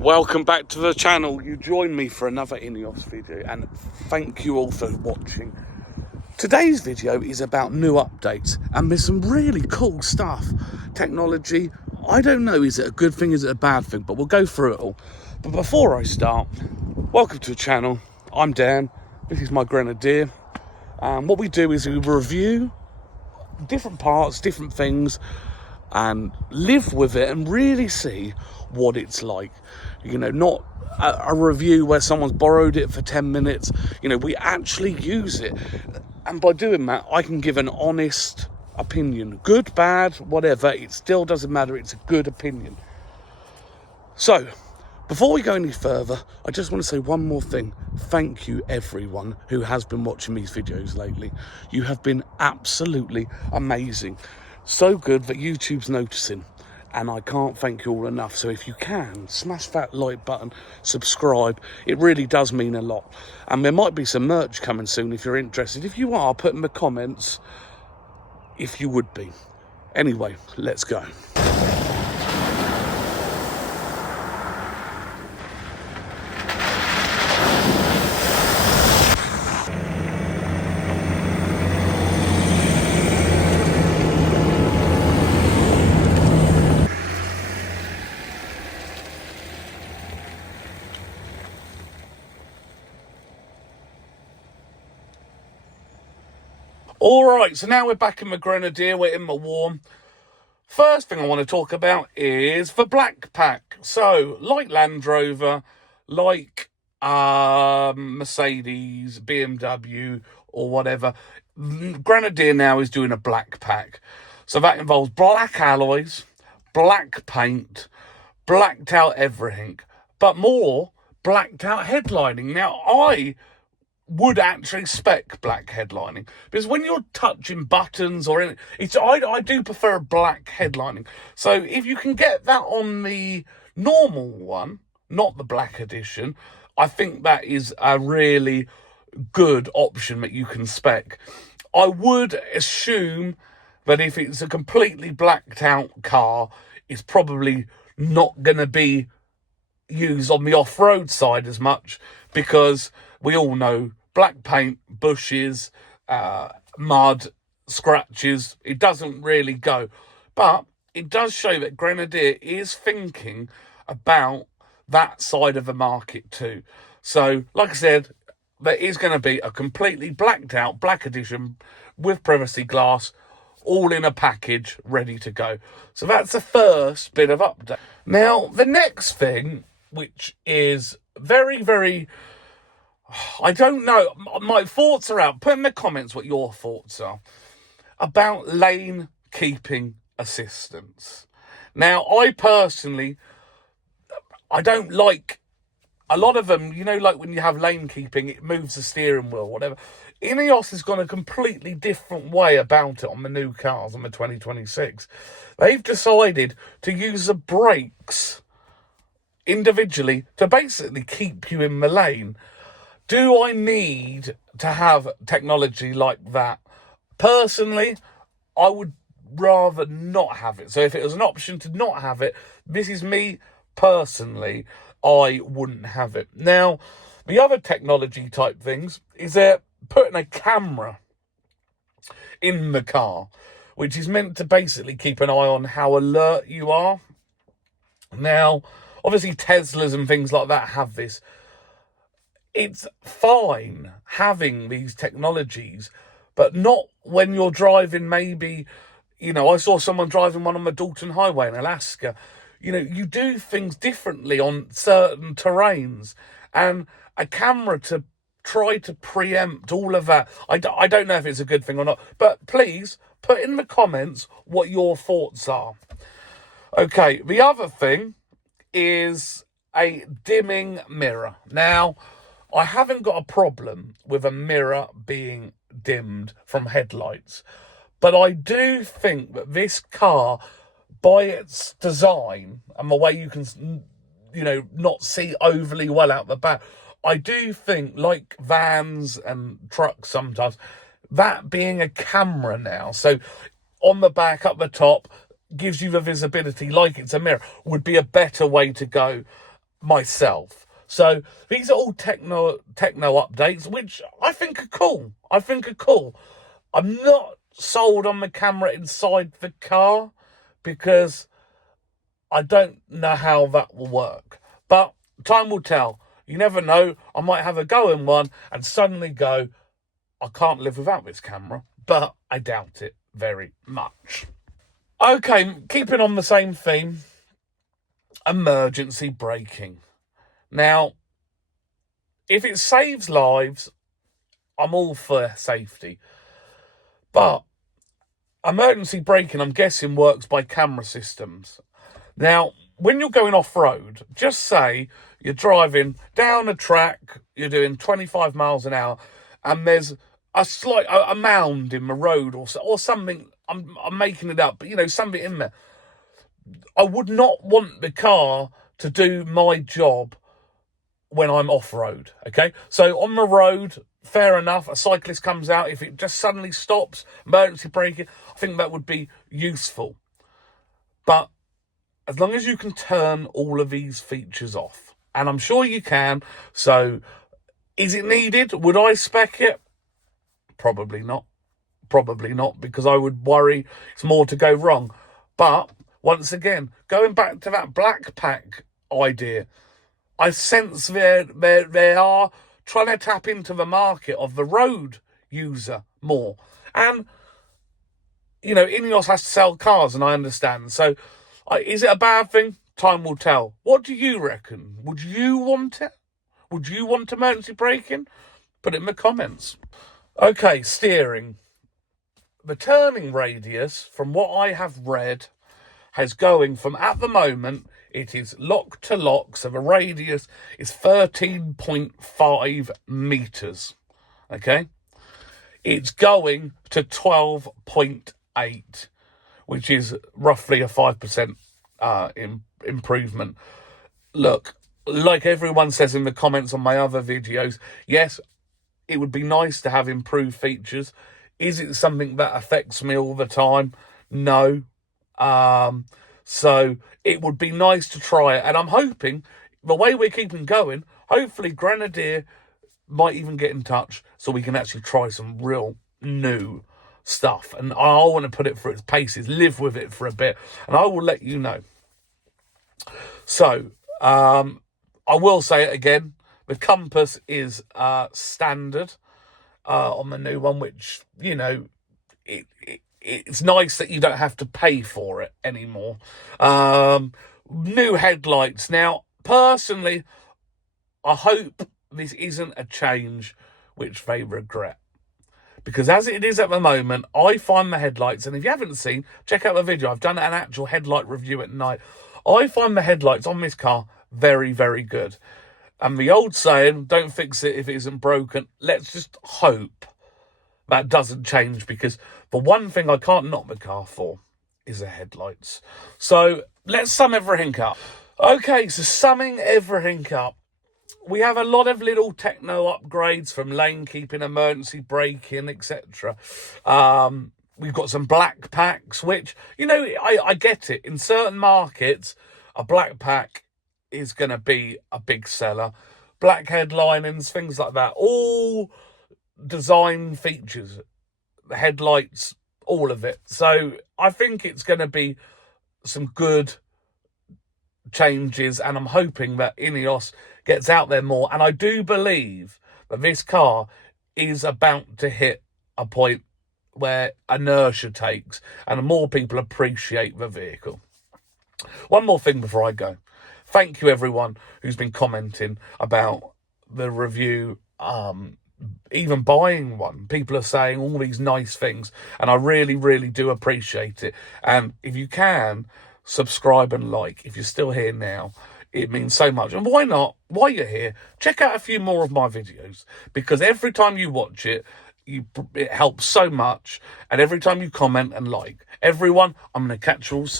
Welcome back to the channel. You join me for another INEOS video, and thank you all for watching. Today's video is about new updates, and there's some really cool stuff. Technology, I don't know, is it a good thing, is it a bad thing, but we'll go through it all. But before I start, welcome to the channel. I'm Dan, this is my Grenadier, and what we do is we review different parts, different things, and live with it and really see what it's like. You know, not a review where someone's borrowed it for 10 minutes. You know, we actually use it. And by doing that, I can give an honest opinion. Good, bad, whatever, it still doesn't matter. It's a good opinion. So, before we go any further, I just want to say one more thing. Thank you, everyone who has been watching these videos lately. You have been absolutely amazing. So good that YouTube's noticing. And I can't thank you all enough. So if you can, smash that like button, subscribe. It really does mean a lot. And there might be some merch coming soon if you're interested. If you are, put in the comments if you would be. Anyway, let's go. All right, so now we're back in my Grenadier, we're in my warm. First thing I want to talk about is the black pack. So, like Land Rover, like Mercedes, BMW, or whatever, Grenadier now is doing a black pack. So that involves black alloys, black paint, blacked out everything, but more blacked out headlining. Now, I would actually spec black headlining, because when you're touching buttons or anything, I do prefer black headlining. So if you can get that on the normal one, not the black edition, I think that is a really good option that you can spec. I would assume that if it's a completely blacked out car, it's probably not going to be used on the off-road side as much, because we all know black paint, bushes, mud, scratches, it doesn't really go. But it does show that Grenadier is thinking about that side of the market too. So, like I said, there is going to be a completely blacked out black edition with privacy glass, all in a package, ready to go. So that's the first bit of update. Now, the next thing, which is very, very... I don't know. My thoughts are out. Put in the comments what your thoughts are about lane keeping assistance. Now, I personally, I don't like a lot of them. You know, like when you have lane keeping, it moves the steering wheel, whatever. INEOS has gone a completely different way about it on the new cars, on the 2026. They've decided to use the brakes individually to basically keep you in the lane. Do I need to have technology like that? Personally, I would rather not have it. So if it was an option to not have it, this is me personally, I wouldn't have it. Now, the other technology type things is putting a camera in the car, which is meant to basically keep an eye on how alert you are. Now, obviously Teslas and things like that have this. It's fine having these technologies, but not when you're driving. Maybe, you know, I saw someone driving one on the Dalton Highway in Alaska. You know, you do things differently on certain terrains, and a camera to try to preempt all of that, I don't know if it's a good thing or not, but please put in the comments what your thoughts are. Okay, the other thing is a dimming mirror. Now, I haven't got a problem with a mirror being dimmed from headlights, but I do think that this car, by its design and the way you can, you know, not see overly well out the back, I do think, like vans and trucks sometimes, that being a camera now, so on the back, up the top, gives you the visibility like it's a mirror, would be a better way to go. myself. So these are all techno updates, which I think are cool. I'm not sold on the camera inside the car because I don't know how that will work. But time will tell. You never know. I might have a go in one and suddenly go, I can't live without this camera. But I doubt it very much. Okay, keeping on the same theme, emergency braking. Now, if it saves lives, I'm all for safety. But emergency braking, I'm guessing, works by camera systems. Now, when you're going off-road, just say you're driving down a track, you're doing 25 miles an hour, and there's a mound in the road or something. I'm making it up, but, something in there. I would not want the car to do my job when I'm off-road, okay? So on the road, fair enough, a cyclist comes out, if it just suddenly stops, emergency braking, I think that would be useful. But as long as you can turn all of these features off, and I'm sure you can, so is it needed? Would I spec it? Probably not, because I would worry it's more to go wrong. But once again, going back to that black pack idea, I sense they are trying to tap into the market of the road user more. And, INEOS has to sell cars, and I understand. So is it a bad thing? Time will tell. What do you reckon? Would you want it? Would you want emergency braking? Put it in the comments. Okay, steering. The turning radius, from what I have read, has going from, at the moment, it is lock to lock, so the radius is 13.5 metres, okay? It's going to 12.8, which is roughly a 5% improvement. Look, like everyone says in the comments on my other videos, yes, it would be nice to have improved features. Is it something that affects me all the time? No. So it would be nice to try it. And I'm hoping, the way we're keeping going, hopefully Grenadier might even get in touch so we can actually try some real new stuff. And I want to put it through its paces, live with it for a bit, and I will let you know. So, I will say it again. The compass is standard on the new one, which, it's nice that you don't have to pay for it anymore. New headlights. Now, personally, I hope this isn't a change which they regret. Because as it is at the moment, I find the headlights, and if you haven't seen, check out the video. I've done an actual headlight review at night. I find the headlights on this car very, very good. And the old saying, don't fix it if it isn't broken. Let's just hope that doesn't change, because the one thing I can't knock the car for is the headlights. So let's sum everything up. Okay, so summing everything up, we have a lot of little techno upgrades, from lane keeping, emergency braking, etc. We've got some black packs, which, I get it. In certain markets, a black pack is going to be a big seller. Black headlinings, things like that, all design features, the headlights, all of it. So I think it's going to be some good changes, and I'm hoping that INEOS gets out there more. And I do believe that this car is about to hit a point where inertia takes and more people appreciate the vehicle. One more thing before I go. Thank you, everyone who's been commenting about the review, even buying one. People are saying all these nice things, and I really, really do appreciate it. And if you can, subscribe and like. If you're still here now, it means so much. And why not, while you're here, check out a few more of my videos, because every time you watch it, it helps so much. And every time you comment and like. Everyone, I'm going to catch you all soon.